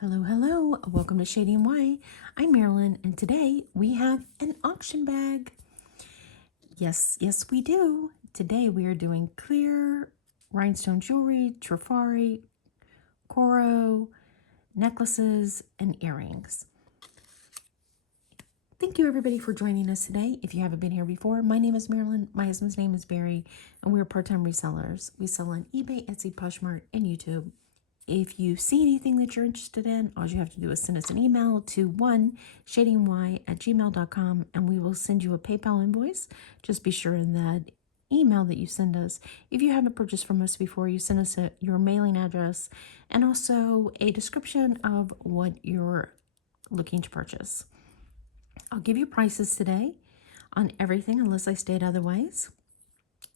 Hello, hello. Welcome to Shady and Why. I'm Marilyn, and today we have an auction bag. Yes, we do. Today we are doing clear rhinestone jewelry, Trifari, coral, necklaces, and earrings. Thank you, everybody, for joining us today. If you haven't been here before, my name is Marilyn. My husband's name is Barry, and we're part-time resellers. We sell on eBay, Etsy, Poshmark, and YouTube. If you see anything that you're interested in, all you have to do is send us an email to shadyny@gmail.com, and we will send you a PayPal invoice. Just be sure in that email that you send us, if you haven't purchased from us before, you send us your mailing address and also a description of what you're looking to purchase. I'll give you prices today on everything unless I state otherwise.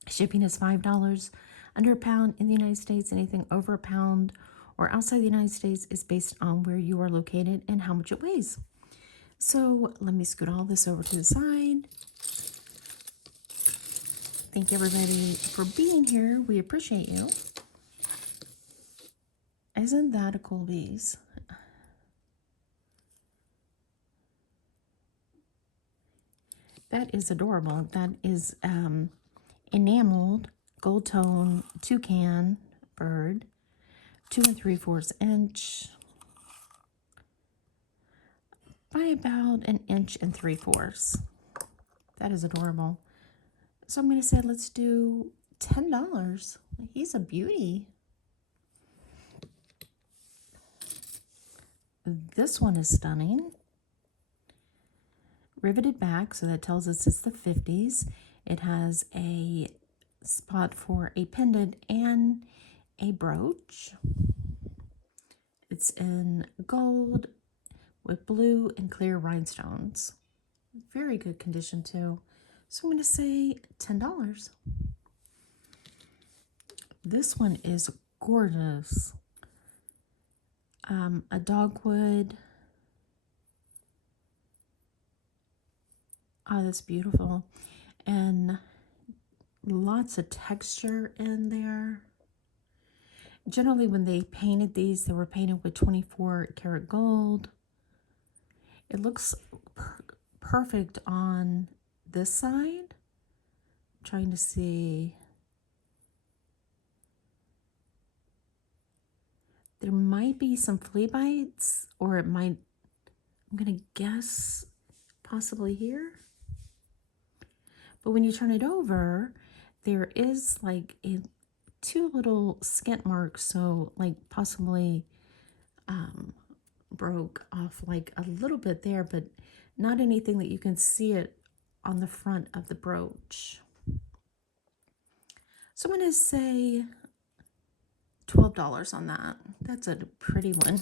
Shipping is $5 under a pound in the United States. Anything over a pound or outside the United States is based on where you are located and how much it weighs. So let me scoot all this over to the side. Thank everybody for being here. We appreciate you. Isn't that a cool piece? That is adorable. That is enameled gold tone toucan bird, 2 3/4 inch by about 1 3/4 inches. That is adorable. So I'm going to say let's do $10. He's a beauty. This one is stunning. Riveted back, so that tells us it's the 50s. It has a spot for a pendant and a brooch. It's in gold with blue and clear rhinestones. Very good condition too. So I'm going to say $10. This one is gorgeous. A dogwood. Oh, that's beautiful. And lots of texture in there. Generally, when they painted these, they were painted with 24 karat gold. It looks perfect on this side. I'm trying to see. There might be some flea bites, or it might, I'm going to guess, possibly here. But when you turn it over, there is like two little skint marks, so like possibly broke off like a little bit there, but not anything that you can see it on the front of the brooch. So I'm going to say $12 on that. That's a pretty one.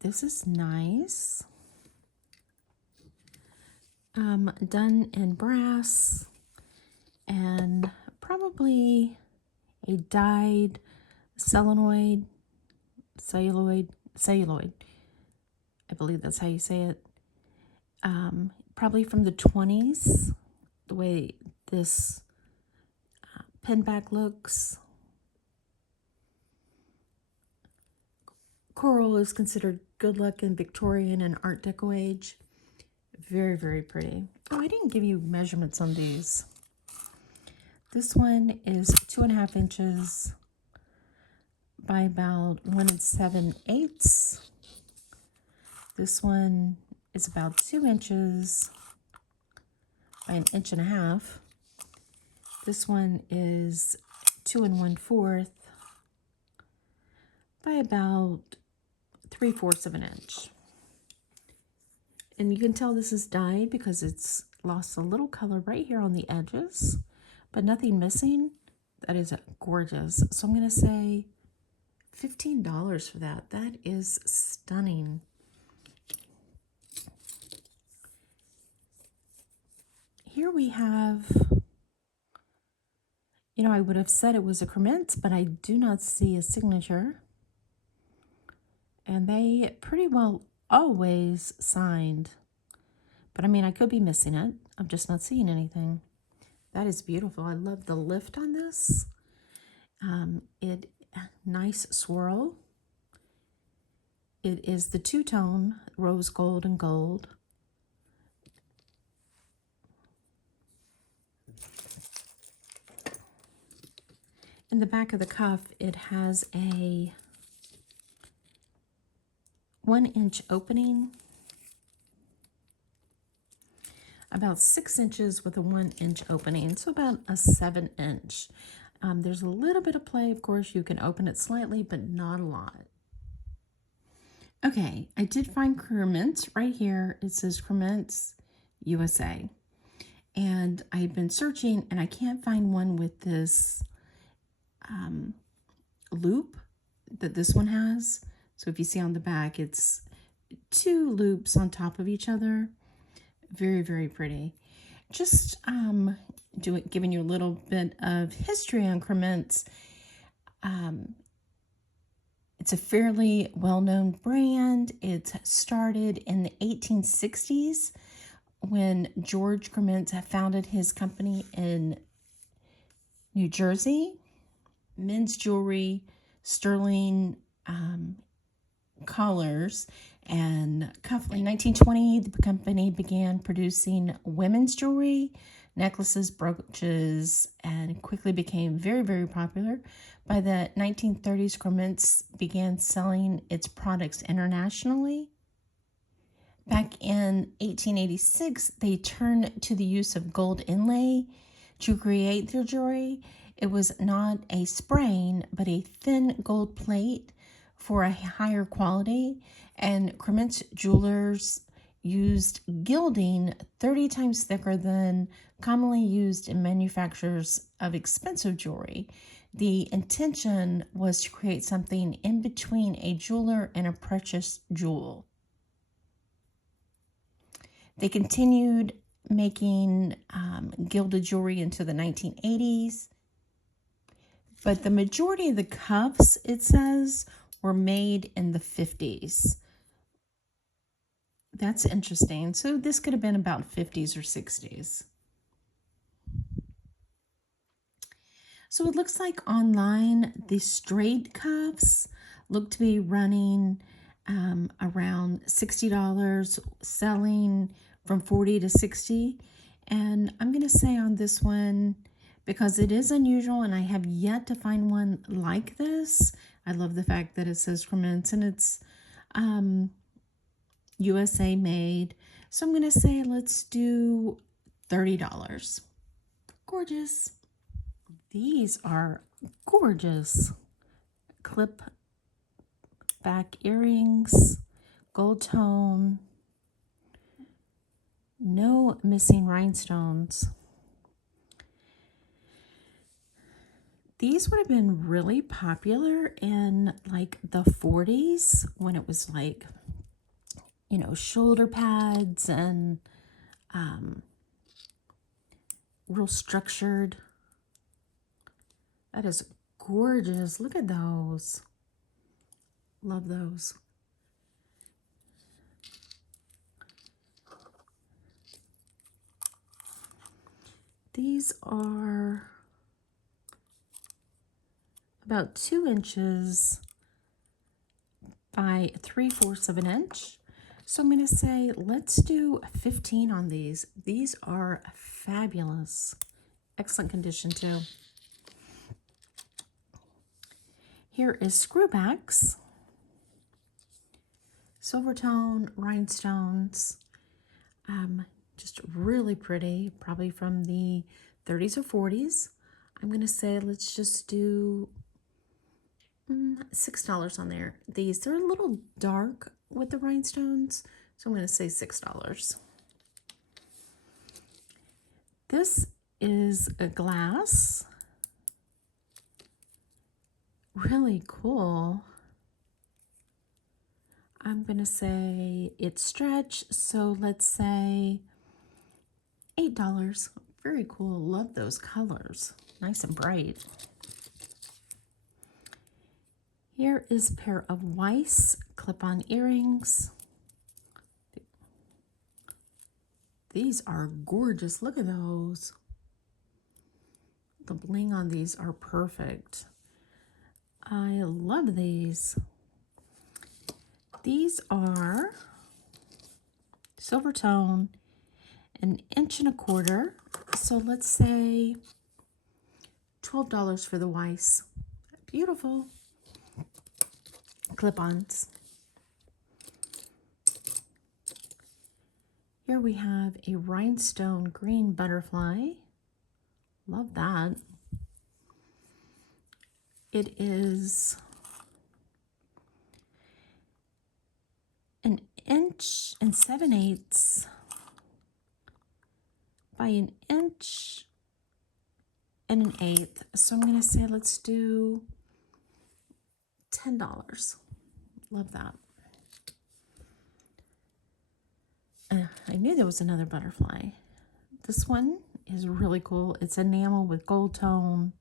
This is nice. Done in brass and probably a dyed celluloid. I believe that's how you say it. Probably from the 20s, the way this pin back looks. Coral is considered good luck in Victorian and Art Deco age. Very, very pretty. Oh, I didn't give you measurements on these. This one is 2.5 inches by about 1 7/8. This one is about 2 inches by 1.5 inches. This one is 2 1/4 by about 3/4 of an inch. And you can tell this is dyed because it's lost a little color right here on the edges, but nothing missing. That is gorgeous. So I'm going to say $15 for that. That is stunning. Here we have, I would have said it was a Krementz, but I do not see a signature. And they pretty well always signed. But I mean, I could be missing it. I'm just not seeing anything. That is beautiful. I love the lift on this. Nice swirl. It is the two-tone rose gold and gold. In the back of the cuff, it has a 1-inch opening, about 6 inches with a 1-inch opening, so about a 7-inch. There's a little bit of play, of course. You can open it slightly, but not a lot. Okay, I did find Krementz right here. It says Krementz USA. And I've been searching, and I can't find one with this loop that this one has. So if you see on the back, it's 2 loops on top of each other. Very, very pretty. Just giving you a little bit of history on Krementz. It's a fairly well-known brand. It started in the 1860s when George Krementz had founded his company in New Jersey. Men's jewelry, sterling collars, and cufflinks. In 1920, the company began producing women's jewelry, necklaces, brooches, and quickly became very, very popular. By the 1930s, Krementz began selling its products internationally. Back in 1886, they turned to the use of gold inlay to create their jewelry. It was not a spraying, but a thin gold plate for a higher quality. And Krementz jewelers used gilding 30 times thicker than commonly used in manufacturers of expensive jewelry. The intention was to create something in between a jeweler and a precious jewel. They continued making gilded jewelry into the 1980s. But the majority of the cuffs, it says, were made in the 50s. That's interesting. So this could have been about 50s or 60s. So it looks like online, the straight cuffs look to be running around $60, selling from $40 to $60. And I'm going to say on this one, because it is unusual and I have yet to find one like this. I love the fact that it says Krementz and it's USA made. So I'm going to say let's do $30. Gorgeous. These are gorgeous. Clip back earrings, gold tone, no missing rhinestones. These would have been really popular in like the 40s when it was like, you know, shoulder pads and real structured. That is gorgeous. Look at those. Love those. These are about 2 inches by 3/4 of an inch. So I'm going to say let's do 15 on these. These are fabulous. Excellent condition too. Here is screwbacks. Silver tone, rhinestones. Just really pretty, probably from the 30s or 40s. I'm going to say let's just do $6 on there. They're a little dark with the rhinestones, so I'm going to say $6. This is a glass. Really cool. I'm going to say it's stretch, so let's say $8. Very cool. Love those colors. Nice and bright. Here is a pair of Weiss clip-on earrings. These are gorgeous. Look at those. The bling on these are perfect. I love these. These are silver tone, 1.25 inches. So let's say $12 for the Weiss. Beautiful clip-ons. Here we have a rhinestone green butterfly. Love that. It is 1.7/8 by 1.125 inches. So I'm going to say let's do $10. Love that. I knew there was another butterfly. This one is really cool. It's enamel with gold tone.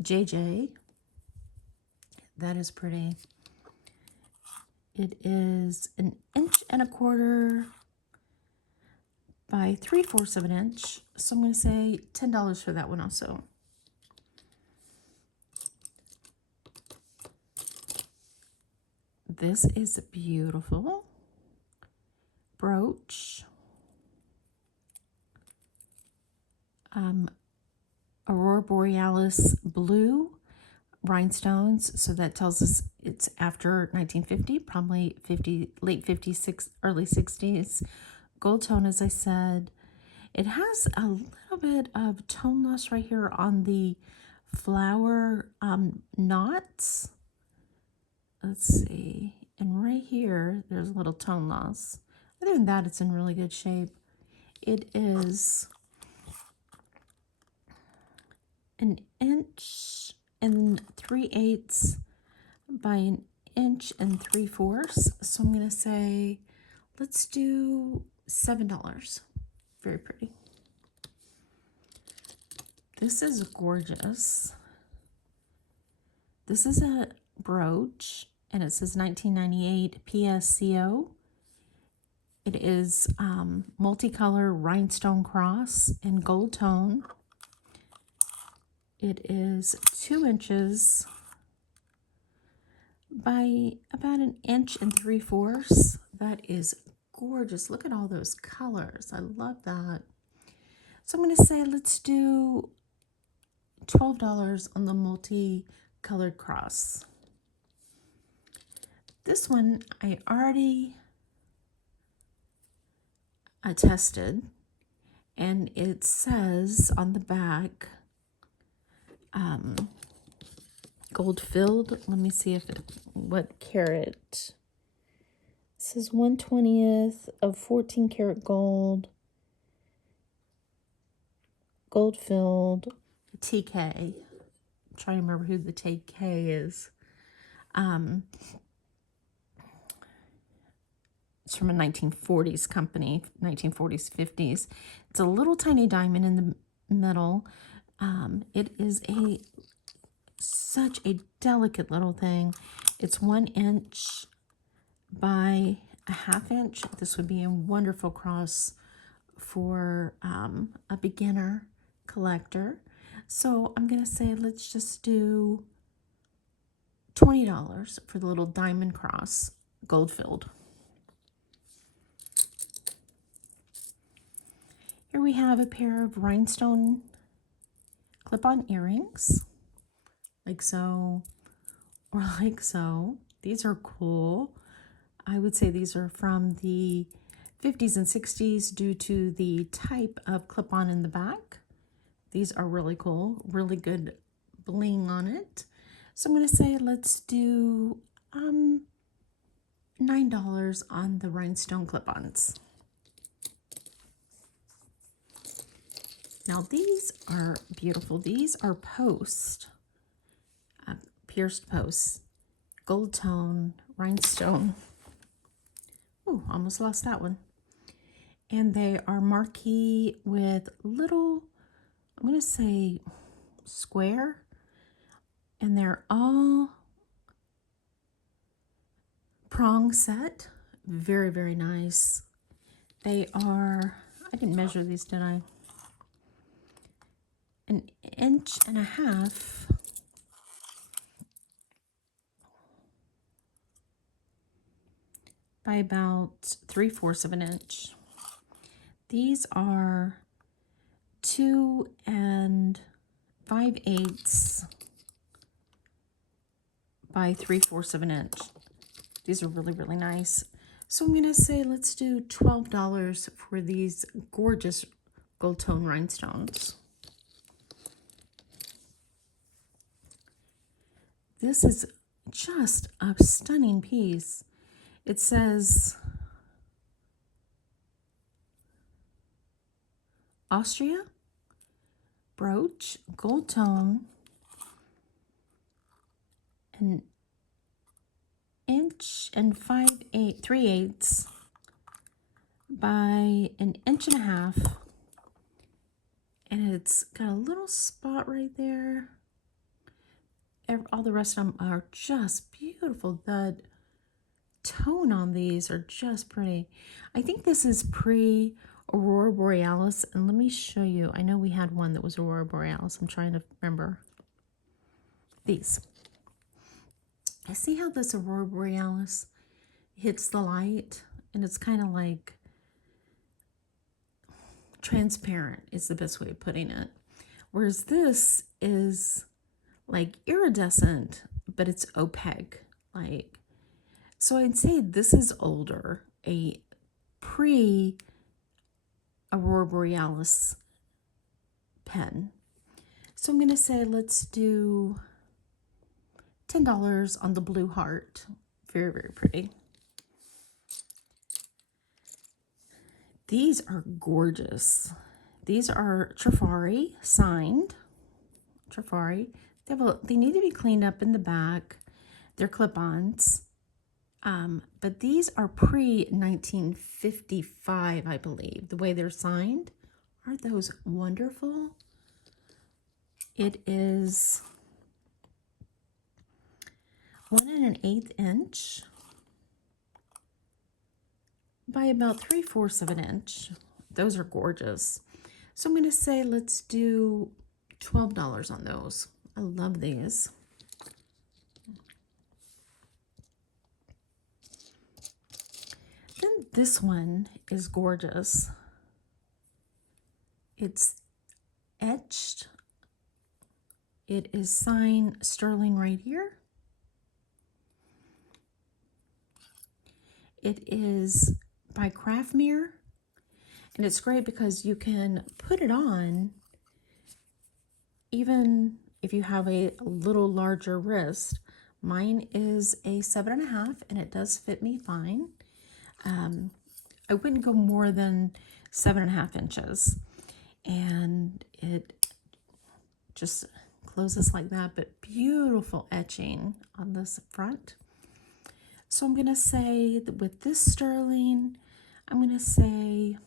JJ. That is pretty. It is 1.25 inches by 3/4 of an inch. So I'm going to say $10 for that one also. This is beautiful. Brooch. Aurora Borealis blue rhinestones. So that tells us it's after 1950, probably late 50s, early 60s. Gold tone, as I said. It has a little bit of tone loss right here on the flower knots. Let's see. And right here, there's a little tone loss. Other than that, it's in really good shape. It is 1.3/8 inches by 1.3/4 inches. So I'm going to say, let's do $7. Very pretty. This is gorgeous. This is a brooch, and it says 1998 PSCO. It is multicolor rhinestone cross in gold tone. It is 2 inches by about 1.3/4 inches. That is gorgeous. Look at all those colors. I love that. So I'm going to say let's do $12 on the multicolored cross. This one I already tested, and it says on the back gold filled. Let me see what carat. It says 1/20 of 14 karat gold, gold filled, TK. I'm trying to remember who the TK is. It's from a 1940s company, 1940s, 50s. It's a little tiny diamond in the middle. It is such a delicate little thing. It's 1 inch by 1/2 inch. This would be a wonderful cross for a beginner collector. So I'm going to say let's just do $20 for the little diamond cross, gold filled. Here we have a pair of rhinestone clip-on earrings, like so, or like so. These are cool. I would say these are from the 50s and 60s due to the type of clip-on in the back. These are really cool, really good bling on it. So I'm going to say let's do $9 on the rhinestone clip-ons. Now these are beautiful. These are pierced posts, gold tone, rhinestone. Oh, almost lost that one. And they are marquee with little, I'm going to say square, and they're all prong set. Very, very nice. They are, I didn't measure these, did I? 1.5 inches by about 3/4 of an inch. These are 2 5/8 by 3/4 of an inch. These are really, really nice. So I'm gonna say let's do $12 for these gorgeous gold tone rhinestones. This is just a stunning piece. It says Austria, brooch, gold tone, an 1 3/8 by 1.5 inches, and it's got a little spot right there. All the rest of them are just beautiful. The tone on these are just pretty. I think this is pre-Aurora Borealis, and let me show you. I know we had one that was Aurora Borealis. I'm trying to remember. These. I see how this Aurora Borealis hits the light, and it's kind of like transparent is the best way of putting it. Whereas this is like iridescent, but it's opaque. Like, so I'd say this is older, a pre-Aurora Borealis pen. So I'm going to say let's do $10 on the blue heart. Very, very pretty. These are gorgeous. These are Trifari, signed. Trifari. They need to be cleaned up in the back. They're clip-ons. But these are pre-1955, I believe, the way they're signed. Aren't those wonderful? It is 1 1/8 inch by about 3/4 of an inch. Those are gorgeous. So I'm going to say let's do $12 on those. I love these. Then this one is gorgeous. It's etched. It is signed sterling right here. It is by Craftmere, and it's great because you can put it on even if you have a little larger wrist. Mine is a 7.5, and it does fit me fine. I wouldn't go more than 7.5 inches, and it just closes like that, but beautiful etching on this front. So I'm going to say that with this sterling, I'm going to say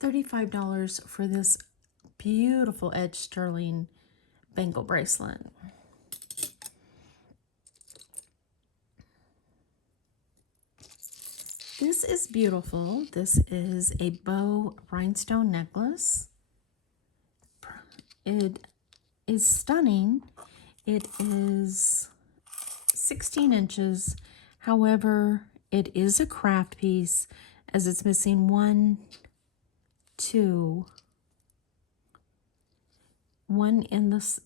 $35 for this beautiful edged sterling bangle bracelet. This is beautiful. This is a bow rhinestone necklace. It is stunning. It is 16 inches. However, it is a craft piece as it's missing one in this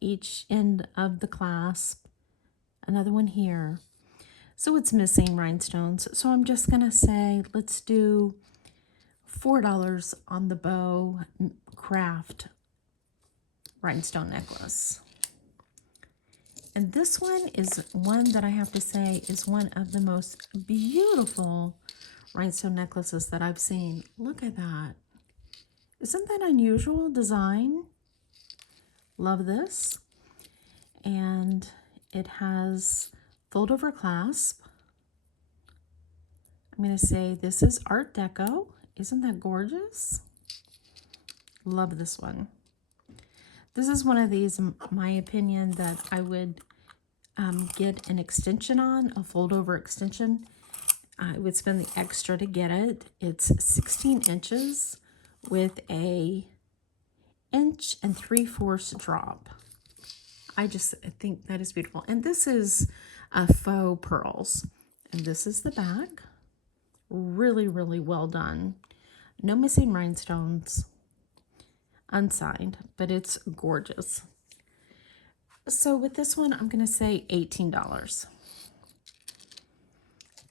each end of the clasp, another one here. So it's missing rhinestones. So I'm just gonna say let's do $4 on the bow craft rhinestone necklace. And this one is one that I have to say is one of the most beautiful rhinestone necklaces that I've seen. Look at that. Isn't that unusual design? Love this. And it has fold over clasp. I'm going to say this is Art Deco. Isn't that gorgeous? Love this one. This is one of these, in my opinion, that I would get an extension on, a fold over extension. I would spend the extra to get it. It's 16 inches with a 1 3/4 drop. I think that is beautiful. And this is faux pearls. And this is the back. Really, really well done. No missing rhinestones. Unsigned, but it's gorgeous. So with this one, I'm going to say $18.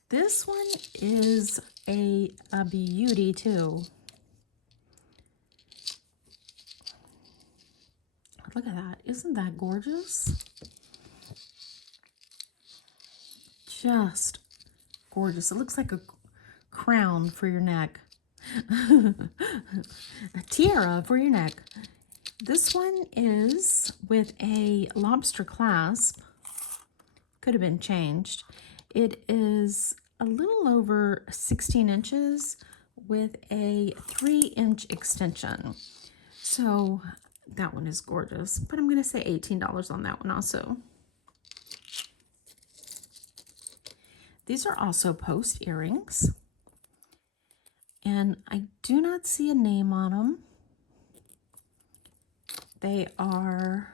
This one is a beauty too. Look at that. Isn't that gorgeous? Just gorgeous. It looks like a crown for your neck. A tiara for your neck. This one is with a lobster clasp. Could have been changed. It is a little over 16 inches with a 3-inch extension. So that one is gorgeous, but I'm going to say $18 on that one also. These are also post earrings, and I do not see a name on them. They are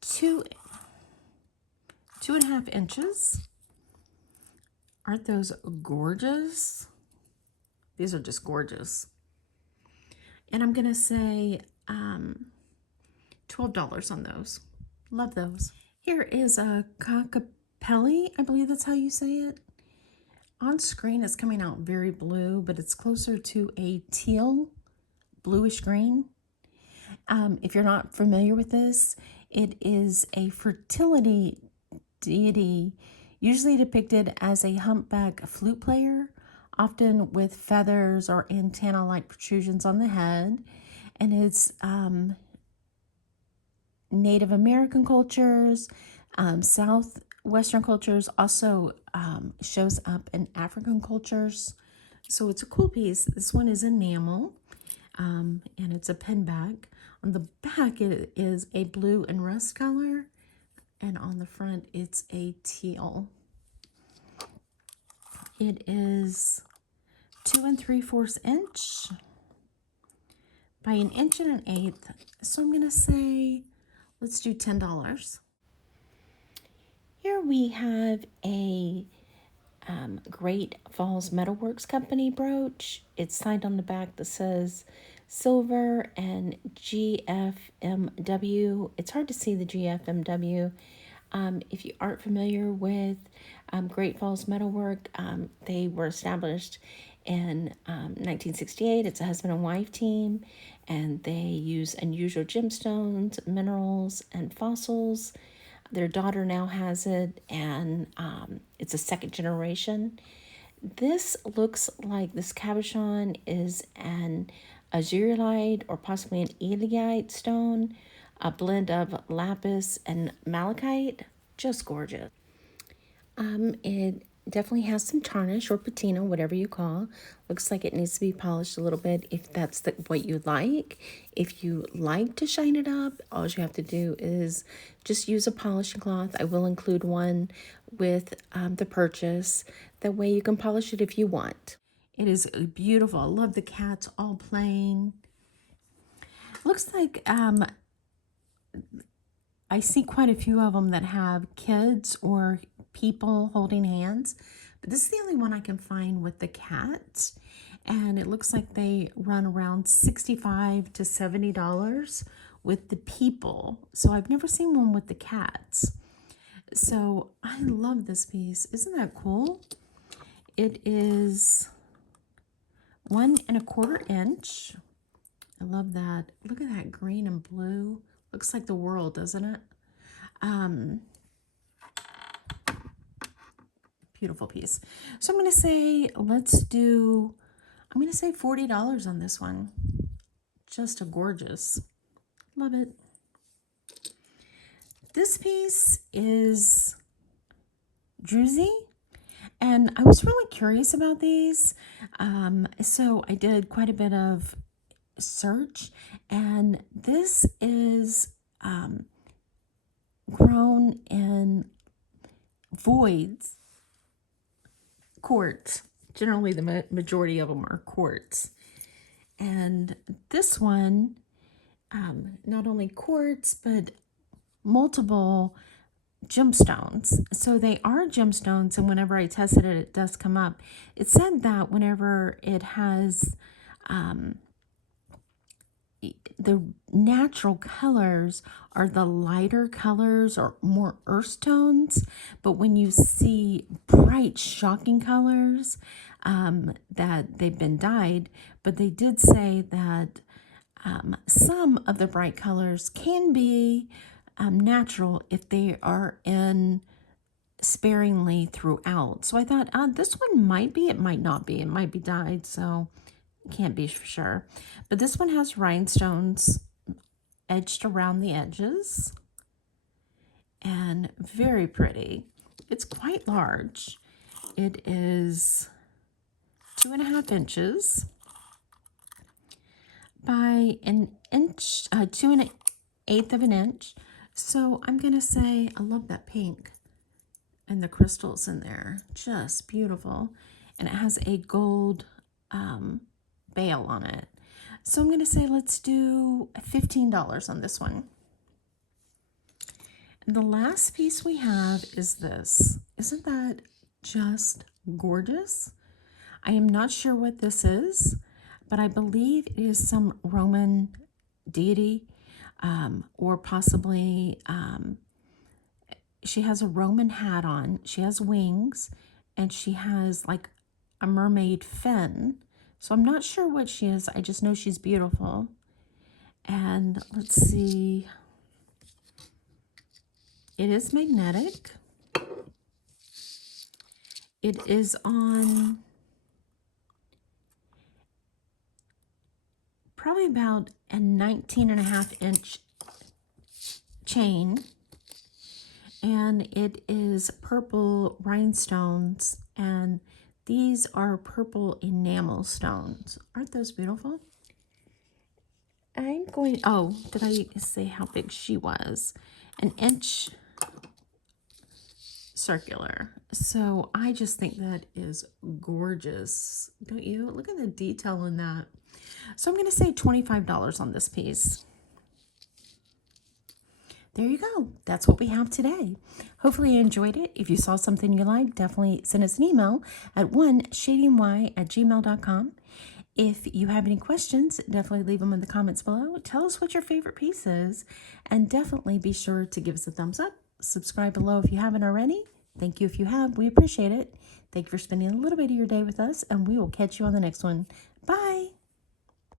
two and a half inches. Aren't those gorgeous? These are just gorgeous. And I'm gonna say $12 on those. Love those. Here is a cockapelli, I believe that's how you say it. On screen it's coming out very blue, but it's closer to a teal, bluish green. If you're not familiar with this, it is a fertility deity, usually depicted as a humpback flute player, often with feathers or antenna-like protrusions on the head. And it's Native American cultures, Southwestern cultures, also shows up in African cultures. So it's a cool piece. This one is enamel, and it's a pin bag. On the back it is a blue and rust color, and on the front it's a teal. It is 2 3/4 inch by 1 1/8 inch. So I'm gonna say, let's do $10. Here we have a Great Falls Metalworks Company brooch. It's signed on the back that says silver and GFMW. It's hard to see the GFMW. If you aren't familiar with Great Falls Metalwork, they were established in 1968. It's a husband and wife team, and they use unusual gemstones, minerals, and fossils. Their daughter now has it, and it's a second generation. This looks like this cabochon is an azurite or possibly an elite stone, a blend of lapis and malachite. Just gorgeous. It definitely has some tarnish or patina, whatever you call. Looks like it needs to be polished a little bit if that's what you like. If you like to shine it up, all you have to do is just use a polishing cloth. I will include one with the purchase. That way you can polish it if you want. It is beautiful. I love the cats all playing. Looks like I see quite a few of them that have kids or people holding hands, but this is the only one I can find with the cat, and it looks like they run around $65 to $70 with the people. So I've never seen one with the cats. So I love this piece. Isn't that cool? It is 1 1/4 inch. I love that. Look at that green and blue. Looks like the world, doesn't it? Beautiful piece. So I'm going to say, I'm going to say $40 on this one. Just a gorgeous. Love it. This piece is druzy, and I was really curious about these. So I did quite a bit of search, and this is grown in voids quartz. Generally, the majority of them are quartz. And this one, not only quartz, but multiple gemstones. So they are gemstones, and whenever I tested it, it does come up. It said that whenever it has the natural colors are the lighter colors or more earth tones, but when you see bright, shocking colors, that they've been dyed. But they did say that some of the bright colors can be natural if they are in sparingly throughout. So I thought this one might be, it might not be, it might be dyed, so can't be for sure. But this one has rhinestones edged around the edges and very pretty. It's quite large. It is 2.5 inches by an inch, 2 1/8 of an inch. So I'm gonna say, I love that pink and the crystals in there, just beautiful. And it has a gold bail on it. So I'm gonna say let's do $15 on this one. And the last piece we have is this. Isn't that just gorgeous? I am not sure what this is, but I believe it is some Roman deity, or possibly she has a Roman hat on, she has wings, and she has like a mermaid fin. So I'm not sure what she is, I just know she's beautiful. And let's see, it is magnetic. It is on probably about a 19.5 inch chain. And it is purple rhinestones, and these are purple enamel stones. Aren't those beautiful? I'm going, oh, did I say how big she was? 1 inch circular. So I just think that is gorgeous. Don't you? Look at the detail in that. So I'm going to say $25 on this piece. There you go. That's what we have today. Hopefully you enjoyed it. If you saw something you liked, definitely send us an email at oneshadingY@gmail.com. If you have any questions, definitely leave them in the comments below. Tell us what your favorite piece is, and definitely be sure to give us a thumbs up. Subscribe below if you haven't already. Thank you if you have. We appreciate it. Thank you for spending a little bit of your day with us, and we will catch you on the next one.